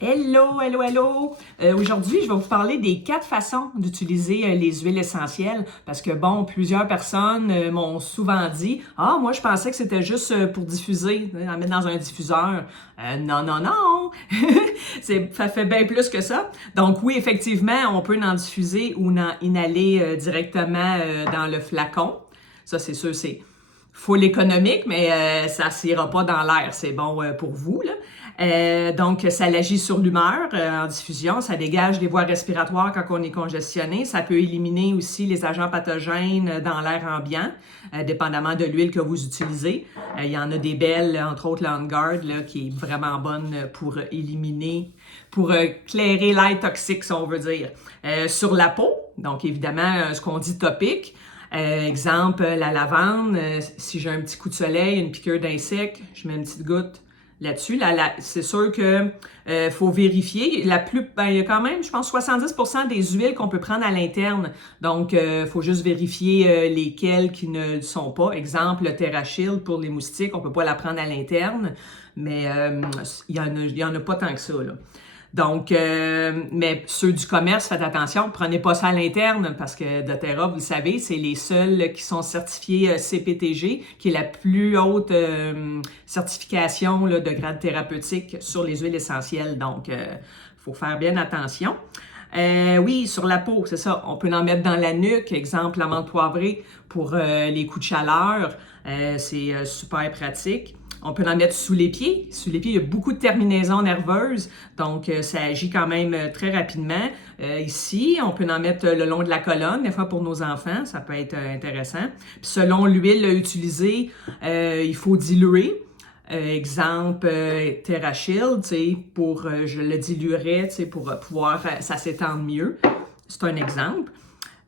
Hello, hello, hello! Aujourd'hui, je vais vous parler des 4 façons d'utiliser les huiles essentielles parce que, bon, plusieurs personnes m'ont souvent dit « Ah, moi, je pensais que c'était juste pour diffuser, en mettre dans un diffuseur. Non, non, non! Ça fait bien plus que ça. Donc oui, effectivement, on peut en diffuser ou en inhaler directement dans le flacon. Ça, c'est sûr, c'est full économique, mais ça s'ira pas dans l'air. C'est bon pour vous, là. Donc, ça agit sur l'humeur en diffusion, ça dégage des voies respiratoires quand on est congestionné, ça peut éliminer aussi les agents pathogènes dans l'air ambiant, dépendamment de l'huile que vous utilisez. Il y en a des belles, entre autres la On Guard, là, qui est vraiment bonne pour éliminer, pour clairer l'air toxique, si on veut dire. Sur la peau, donc évidemment, ce qu'on dit topique, exemple, la lavande, si j'ai un petit coup de soleil, une piqûre d'insecte, je mets une petite goutte là-dessus. C'est sûr que faut vérifier. Il y a quand même, je pense, 70% des huiles qu'on peut prendre à l'interne. Donc, faut juste vérifier lesquelles qui ne le sont pas. Exemple, le TerraShield pour les moustiques, on peut pas la prendre à l'interne, mais il y en a pas tant que ça, là. Donc, mais ceux du commerce, faites attention, prenez pas ça à l'interne parce que doTERRA, vous le savez, c'est les seuls qui sont certifiés CPTG, qui est la plus haute certification là, de grade thérapeutique sur les huiles essentielles. Donc, faut faire bien attention. Oui, sur la peau, c'est ça. On peut en mettre dans la nuque, exemple, l'amande poivrée pour les coups de chaleur. C'est super pratique. On peut en mettre sous les pieds. Sous les pieds, il y a beaucoup de terminaisons nerveuses, donc ça agit quand même très rapidement. Ici, on peut en mettre le long de la colonne, des fois pour nos enfants, ça peut être intéressant. Puis selon l'huile utilisée, il faut diluer. Exemple, TerraShield, je le diluerais, pour pouvoir, ça s'étendre mieux. C'est un exemple.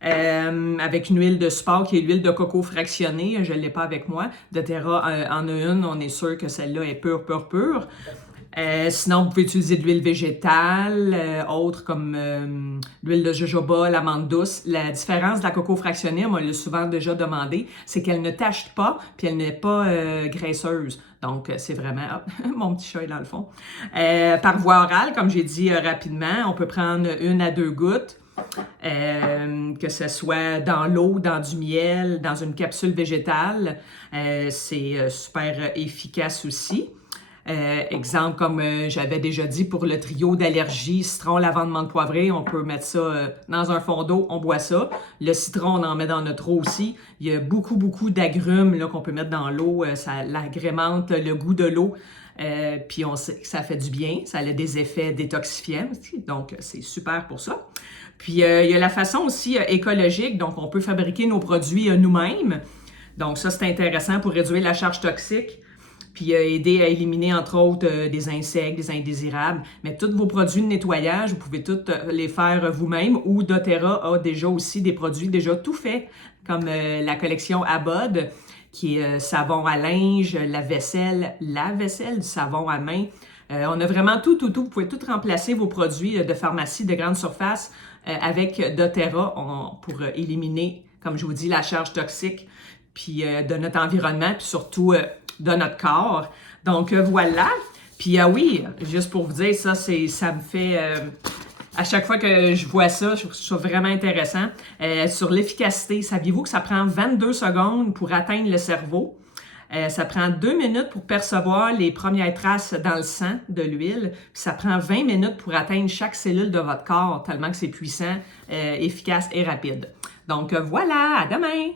Avec une huile de sport qui est l'huile de coco fractionnée, je ne l'ai pas avec moi. doTERRA en a une, on est sûr que celle-là est pure, pure, pure. Sinon, vous pouvez utiliser de l'huile végétale, autres comme l'huile de jojoba, l'amande douce. La différence de la coco fractionnée, on me l'a souvent déjà demandé, c'est qu'elle ne tache pas, puis elle n'est pas graisseuse. Donc, c'est vraiment... Oh, mon petit chat est dans le fond. Par voie orale, comme j'ai dit rapidement, on peut prendre 1 à 2 gouttes. Que ce soit dans l'eau, dans du miel, dans une capsule végétale, c'est super efficace aussi. Exemple, comme j'avais déjà dit, pour le trio d'allergies, citron, lavande, menthe poivrée, on peut mettre ça dans un fond d'eau, on boit ça. Le citron, on en met dans notre eau aussi. Il y a beaucoup, beaucoup d'agrumes là, qu'on peut mettre dans l'eau. Ça agrémente le goût de l'eau. Puis on sait que ça fait du bien, ça a des effets détoxifiants aussi, donc c'est super pour ça. Puis il y a la façon aussi écologique, donc on peut fabriquer nos produits nous-mêmes. Donc ça, c'est intéressant pour réduire la charge toxique, puis aider à éliminer entre autres des insectes, des indésirables. Mais tous vos produits de nettoyage, vous pouvez tous les faire vous-même, ou doTERRA a déjà aussi des produits déjà tout faits, comme la collection Abod, qui est savon à linge, lave-vaisselle, du savon à main. On a vraiment tout. Vous pouvez tout remplacer vos produits de pharmacie de grande surface avec doTERRA pour éliminer, comme je vous dis, la charge toxique puis de notre environnement, puis surtout de notre corps. Donc voilà. Puis oui, juste pour vous dire, ça me fait... à chaque fois que je vois ça, je trouve ça vraiment intéressant. Sur l'efficacité, saviez-vous que ça prend 22 secondes pour atteindre le cerveau? Ça prend 2 minutes pour percevoir les premières traces dans le sang de l'huile. Puis ça prend 20 minutes pour atteindre chaque cellule de votre corps, tellement que c'est puissant, efficace et rapide. Donc voilà, à demain!